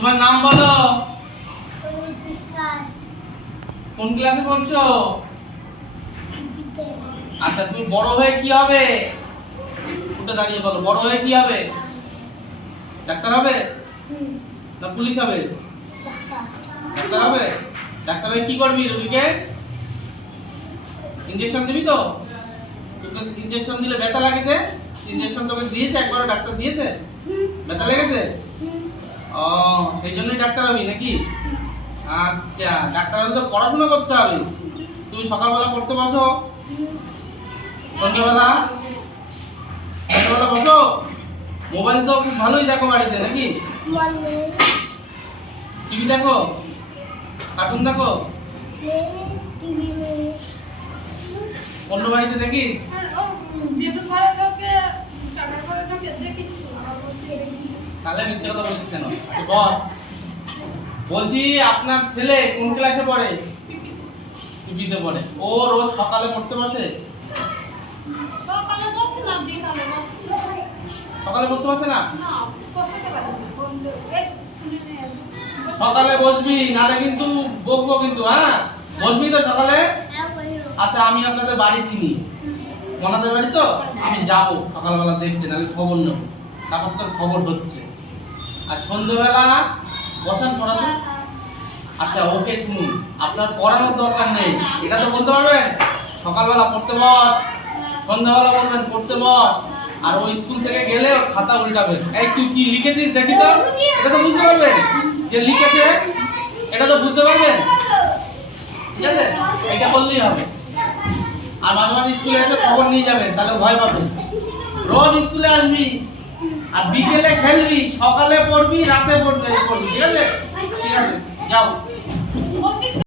তোমার নাম বলো। কোন ক্লাসে পড়ছো? আচ্ছা তুমি বড় হয়ে কি হবে? উঠে দাঁড়িয়ে বলো বড় হয়ে কি হবে? ডাক্তার হবে? না পুলিশ হবে? ডাক্তার হবে? ডাক্তার হয়ে কি করবি রোগীকে? ইঞ্জেকশন দিবি তো? তোকে ইঞ্জেকশন দিলে ব্যথা লাগেছে ইঞ্জেকশন তোকে দিয়েছে একবার ডাক্তার দিয়েছে? ব্যথা লেগেছে? ও সেই জন্যই ডাক্তার হবি নাকি? আচ্ছা ডাক্তার হলে তো পড়াশোনা করতে হবে। তুমি সকালবেলা পড়তে বসো। সন্ধ্যাবেলা? সন্ধ্যাবেলা বসো? মোবাইল তো খুব ভালোই দেখো বাড়িতে, নাকি? টিভি দেখো? কার্টুন দেখো? অন্য বাড়িতে দেখিস? তাহলে মিথ্যে কথা বলছিস কেন? আচ্ছা, বস বলছি আপনার ছেলে কোন ক্লাসে পড়ে? টিভিতে পড়ে। ও রোজ সকালে পড়তে বসে? সকালে পড়তে বসে না। সকালে বসবি নালে কিন্তু বকবো কিন্তু হ্যাঁ? বসবি তো সকালে? আচ্ছা আমি আপনাদের বাড়ি চিনি। ওনাদের বাড়ি তো? আমি যাব সকালবেলা দেখতে নাহলে খবর নেব। তারপর তোর খবর হচ্ছে। আর সন্ধ্যেবেলা বসান পড়াবো আচ্ছা ওকে শুনুন। আপনার পড়ানোর দরকার নেই। এটা তো বলতে পারবেন? সকালবেলা পড়তে বস। সন্ধ্যাবেলা বলবেন, পড়তে বস। আর ওই স্কুল থেকে গেলে খাতা উল্টাবেন। এই, তুই কি লিখেছিস? দেখি তো। এটা তো বুঝতে পারবেন? যে লিখেছে, এটা তো বুঝতে পারবেন? ঠিক আছে? এটা বললেই হবে। আর মাঝে মাঝে স্কুলে এসে খবর নিয়ে যাবেন, তাহলে ভয় পাবেন। রোজ স্কুলে আসবি। আর বিকেলে খেলবি সকালে পড়বি রাতে পড়বি ঠিক আছে? ঠিক আছে যাও।